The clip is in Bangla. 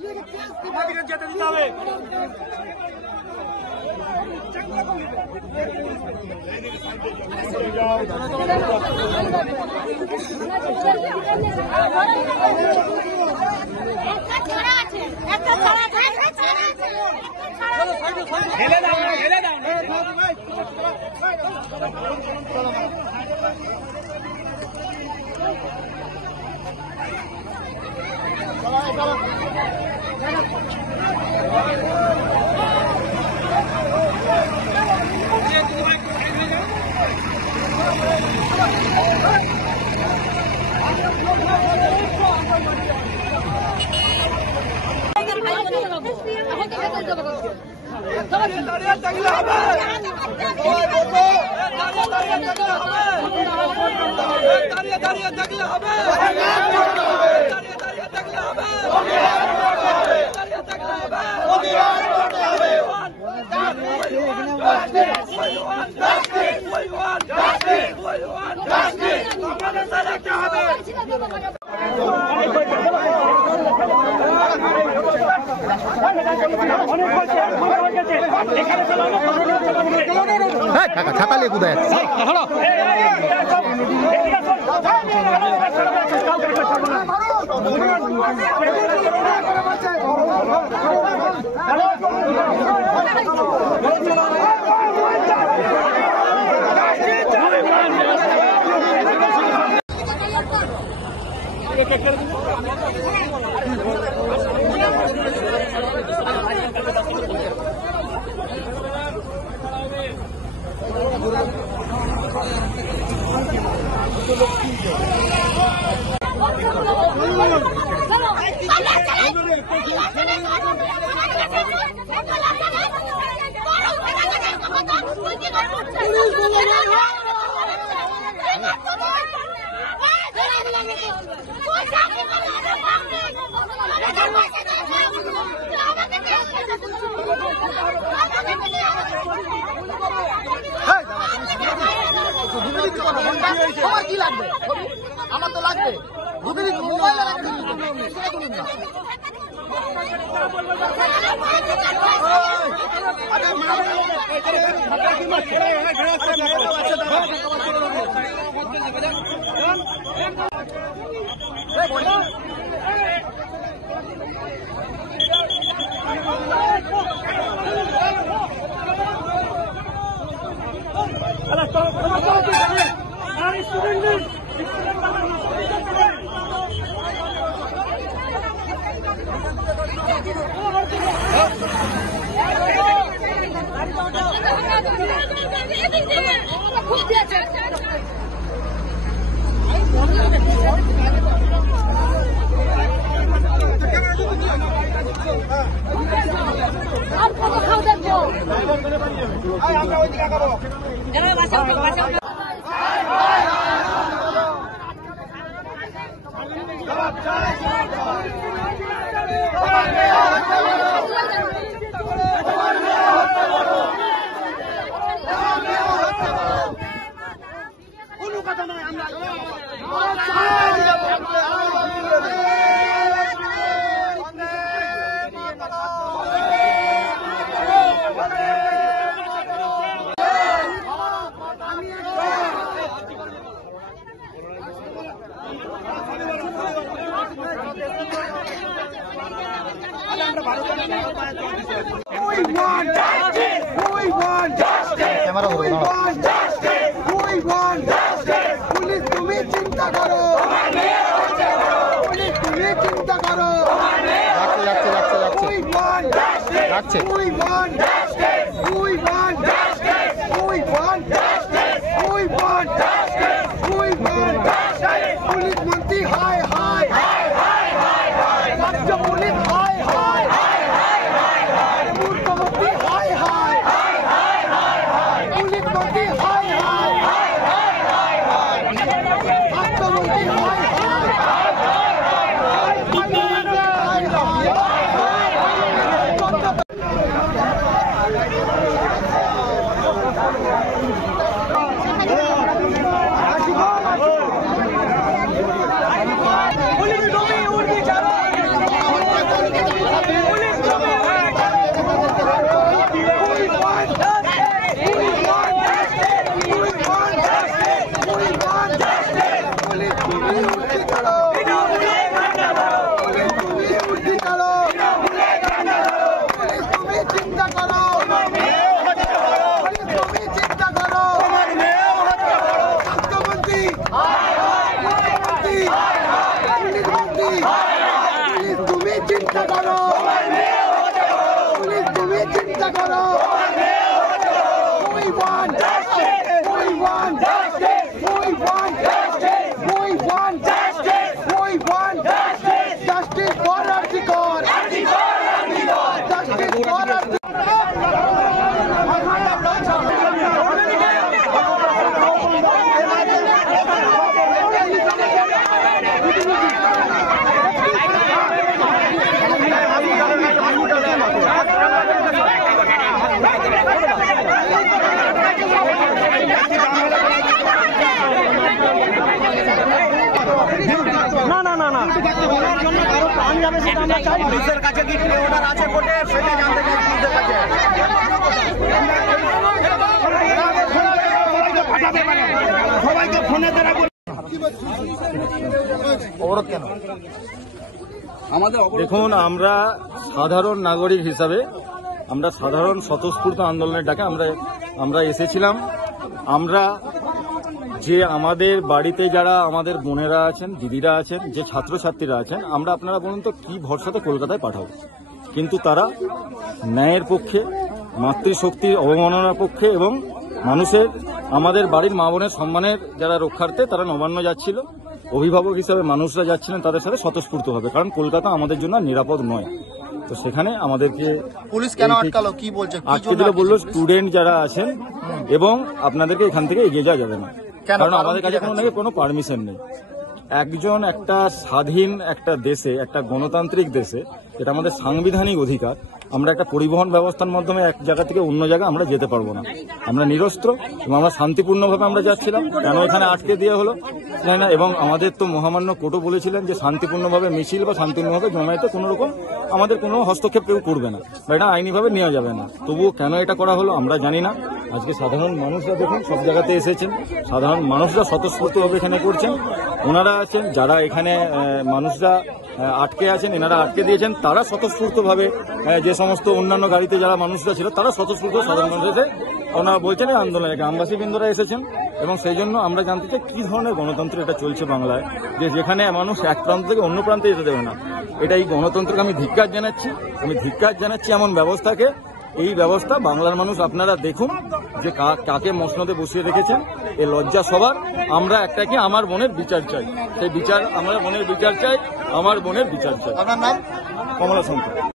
আমাদেরকে যেতে দিতে হবে। ছাতা নিয়ে কোথায় কি লাগবে? আমার তো লাগবে মোবাইল পুলিশ তুমি চিন্তা করো, পুলিশ তুমি চিন্তা করো। পুলিশ মন্ত্রী হায় হায়, রাজ্য পুলিশ হায় হায়, মুখ্যমন্ত্রী হায় হায়, পুলিশ মন্ত্রী হায় হায়, স্বাস্থ্যমন্ত্রী হায় হায়, করো, পুলিশ তুমি চিন্তা করো। We want justice. We want justice. We want justice. We want justice. We want justice. Justice for Artikor. Justice for Artikor. পুলিশের কাছে কি অর্ডার আছে কোর্টে সেটা জানতে চাই পুলিশের কাছে। সবাইকে ফোনে তারা অবরোধ কেন? দেখুন, আমরা সাধারণ নাগরিক হিসাবে আমরা সাধারণ স্বতঃস্ফূর্ত আন্দোলনের ডাকে আমরা এসেছিলাম। আমরা যে আমাদের বাড়িতে যারা আমাদের বোনেরা আছেন, দিদিরা আছেন, যে ছাত্রছাত্রীরা আছেন, আমরা আপনারা বলুন তো কি ভরসাতে কলকাতায় পাঠাবো? কিন্তু তারা ন্যায়ের পক্ষে, মাতৃশক্তির অবমাননার পক্ষে এবং মানুষের আমাদের বাড়ির মা বোনের সম্মানের যারা রক্ষার্থে তারা নবান্ন যাচ্ছিল। অভিভাবক হিসাবে মানুষরা যাচ্ছিলেন তাদের সাথে স্বতঃস্ফূর্ত হবে, কারণ কলকাতা আমাদের জন্য নিরাপদ নয়। তো সেখানে আমাদেরকে পুলিশ কেন আটকালো, কি বলছে? আটকে দিলে বললো স্টুডেন্ট যারা আছেন এবং আপনাদেরকে এখান থেকে এগিয়ে যাওয়া যাবে না, কারণ আমাদের কাছে কোনো পারমিশন নেই। একজন একটা স্বাধীন একটা দেশে, একটা গণতান্ত্রিক দেশে, এটা আমাদের সাংবিধানিক অধিকার, আমরা একটা পরিবহন ব্যবস্থার মাধ্যমে এক জায়গা থেকে অন্য জায়গায় আমরা যেতে পারবো না। আমরা নিরস্ত্র এবং আমরা শান্তিপূর্ণভাবে আমরা যাচ্ছিলাম। কেন এখানে আটকে দেওয়া হলো জানি না। এবং আমাদের তো মহামান্য কোর্টও বলেছিলেন যে শান্তিপূর্ণভাবে মিছিল বা শান্তিপূর্ণভাবে জমায়েতে কোনো রকম আমাদের কোনো হস্তক্ষেপ কেউ করবে না বা এটা আইনিভাবে নেওয়া যাবে না। তবুও কেন এটা করা হলো আমরা জানি না। আজকে সাধারণ মানুষরা দেখুন সব জায়গাতে এসেছেন, সাধারণ মানুষরা স্বতঃস্ফূর্তভাবে এখানে করছেন। ওনারা আছেন যারা এখানে মানুষরা আটকে আছেন, এনারা আটকে দিয়েছেন, তারা স্বতঃস্ফূর্তভাবে যে সমস্ত অন্যান্য গাড়িতে যারা মানুষরা ছিল তারা স্বতঃস্ফূর্ত সাধারণ মানুষের ওনারা বলছেন এই আন্দোলনে গ্রামবাসী বৃন্দরা এসেছেন। এবং সেই জন্য আমরা জানতে চাই কি ধরনের গণতন্ত্র এটা চলছে বাংলায়, যে যেখানে মানুষ এক প্রান্ত থেকে অন্য প্রান্তে যেতে দেবে না। এটা এই গণতন্ত্রকে আমি ধিক্কার জানাচ্ছি এমন ব্যবস্থাকে। এই ব্যবস্থা বাংলার মানুষ আপনারা দেখুন যে কাকে মসনদে বসিয়ে রেখেছেন। এই লজ্জা সবার। আমরা একটা কি আমার বোনের বিচার চাই, সেই বিচার আমরা বোনের বিচার চাই, আমার বোনের বিচার চাই। আপনার নাম? কমলা শঙ্কর।